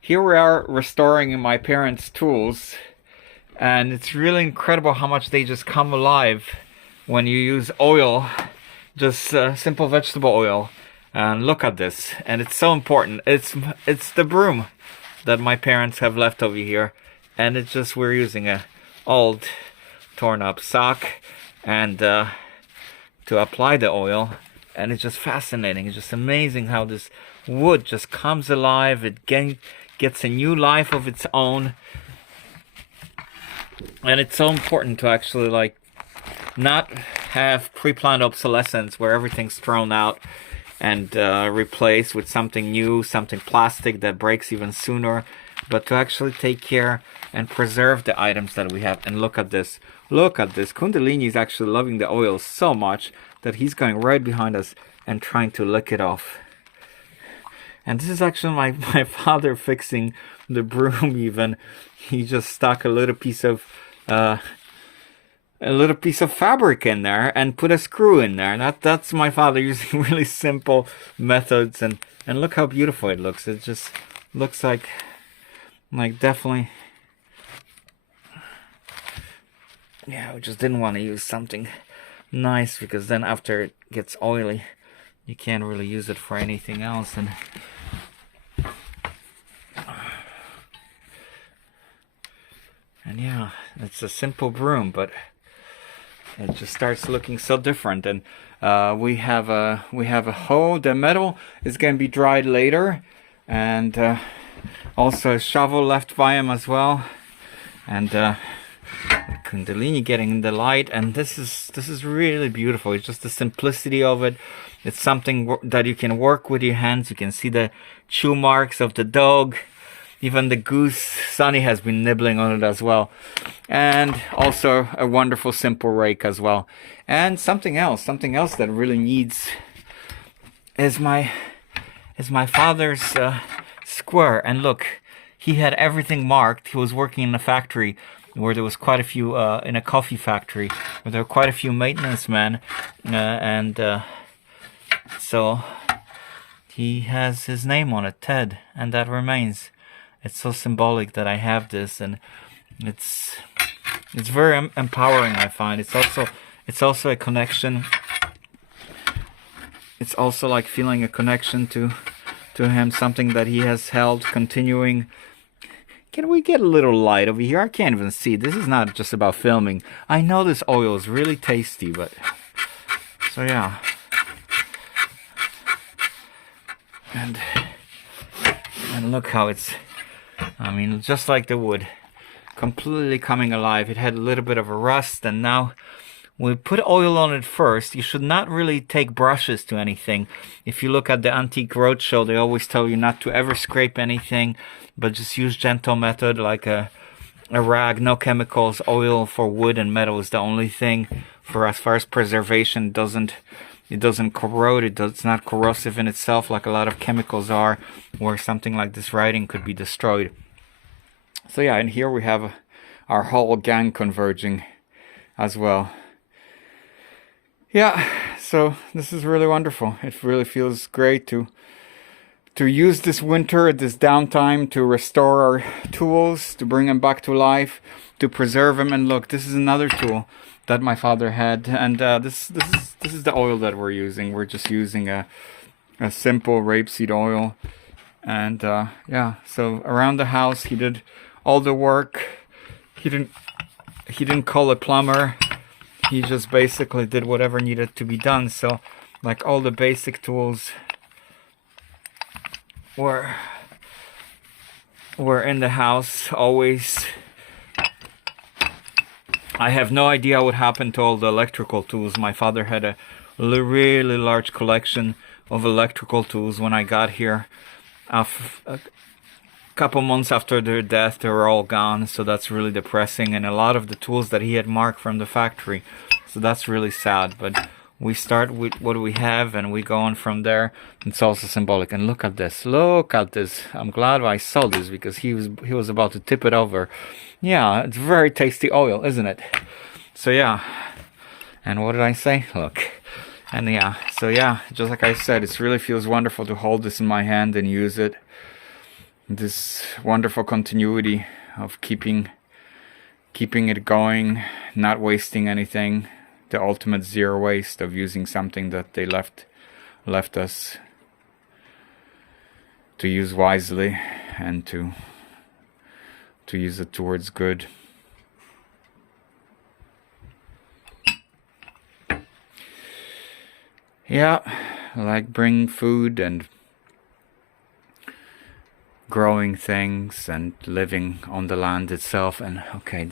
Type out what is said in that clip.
here we are restoring my parents' tools, and it's really incredible how much they just come alive when you use oil, just simple vegetable oil. And look at this, and it's so important. It's the broom that my parents have left over here, and it's just we're using a old torn up sock and to apply the oil, and it's just fascinating. It's just amazing how this wood just comes alive. It gets a new life of its own, and it's so important to actually like not have pre-planned obsolescence where everything's thrown out and replaced with something new, something plastic that breaks even sooner, but to actually take care and preserve the items that we have. And look at this. Look at this. Kundalini is actually loving the oil so much that he's going right behind us and trying to lick it off. And this is actually my father fixing the broom even. He just stuck a little piece of fabric in there and put a screw in there. And that's my father using really simple methods, and look how beautiful it looks. It just looks like definitely, yeah, we just didn't want to use something nice, because then after it gets oily you can't really use it for anything else. And yeah, it's a simple broom, but it just starts looking so different. And we have a hoe. The metal is going to be dried later, and also a shovel left by him as well. And Kundalini getting in the light, and this is really beautiful. It's just the simplicity of it. It's something that you can work with your hands. You can see the chew marks of the dog. Even the goose, Sunny, has been nibbling on it as well. And also a wonderful simple rake as well. And something else that really needs is my father's square. And look, he had everything marked. He was working in a factory where there was quite a few, in a coffee factory, where there were quite a few maintenance men. So he has his name on it, Ted, and that remains. It's so symbolic that I have this, and it's very empowering, I find. It's also a connection. It's also like feeling a connection to him, something that he has held, continuing. Can we get a little light over here? I can't even see. This is not just about filming. I know this oil is really tasty, but so yeah. And look how it's, I mean, just like the wood, completely coming alive. It had a little bit of a rust, and now we put oil on it first. You should not really take brushes to anything. If you look at the Antique Roadshow, they always tell you not to ever scrape anything, but just use gentle method like a rag, no chemicals. Oil for wood and metal is the only thing for as far as preservation. It doesn't corrode. It's not corrosive in itself like a lot of chemicals are, where something like this writing could be destroyed. So yeah, and here we have our whole gang converging as well. Yeah, so this is really wonderful. It really feels great to use this winter, this downtime, to restore our tools, to bring them back to life, to preserve them. And look, this is another tool that my father had, and this is the oil that we're using. We're just using a simple rapeseed oil, and yeah. So around the house, he did all the work. He didn't call a plumber. He just basically did whatever needed to be done. So, like, all the basic tools were in the house always. I have no idea what happened to all the electrical tools. My father had a really large collection of electrical tools when I got here. A couple months after their death, they were all gone, so that's really depressing. And a lot of the tools that he had marked from the factory, so that's really sad. But we start with what we have, and we go on from there. It's also symbolic. And look at this. Look at this. I'm glad I saw this, because he was about to tip it over. Yeah, it's very tasty oil, isn't it? So yeah. And what did I say? Look. And yeah, so yeah, just like I said, it really feels wonderful to hold this in my hand and use it. this wonderful continuity of keeping it going, not wasting anything, the ultimate zero waste of using something that they left us to use wisely and to use it towards good. Yeah, like bringing food and growing things and living on the land itself. And okay,